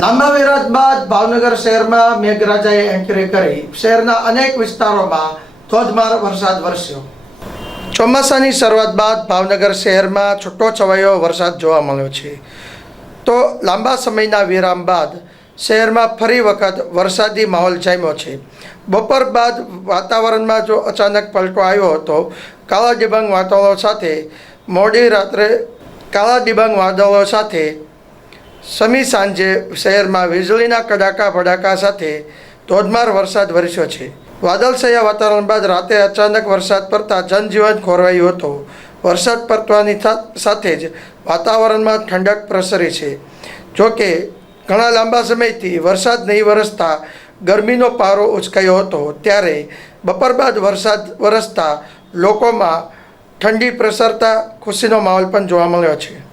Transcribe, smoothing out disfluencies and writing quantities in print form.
લાંબા વિરામ બાદ ભાવનગર શહેરમાં મેઘરાજાએ એન્ટ્રી કરી શહેરના અનેક વિસ્તારોમાં ધોધમાર વરસાદ વરસ્યો. ચોમાસાની શરૂઆત બાદ ભાવનગર શહેરમાં છૂટો છવાયો વરસાદ જોવા મળ્યો છે. તો લાંબા સમયના વિરામ બાદ શહેરમાં ફરી વખત વરસાદી માહોલ જામ્યો છે. બપોર બાદ વાતાવરણમાં જો અચાનક પલટો આવ્યો હતો. કાળા ડિબાંગ વાદળો સાથે મોડી રાત્રે સમી સાંજે શહેરમાં વીજળીના કડાકા ભડાકા સાથે ધોધમાર વરસાદ વરસ્યો છે. વાદળછાયા વાતાવરણ બાદ રાતે અચાનક વરસાદ પડતા જનજીવન ખોરવાયું હતું. વરસાદ પડવાની સાથે જ વાતાવરણમાં ઠંડક પ્રસરી છે. જોકે ઘણા લાંબા સમયથી વરસાદ નહીં વરસતા ગરમીનો પારો ઉચકાયો હતો, ત્યારે બપોર બાદ વરસાદ વરસતા લોકોમાં ઠંડી પ્રસરતા ખુશીનો માહોલ પણ જોવા મળ્યો છે.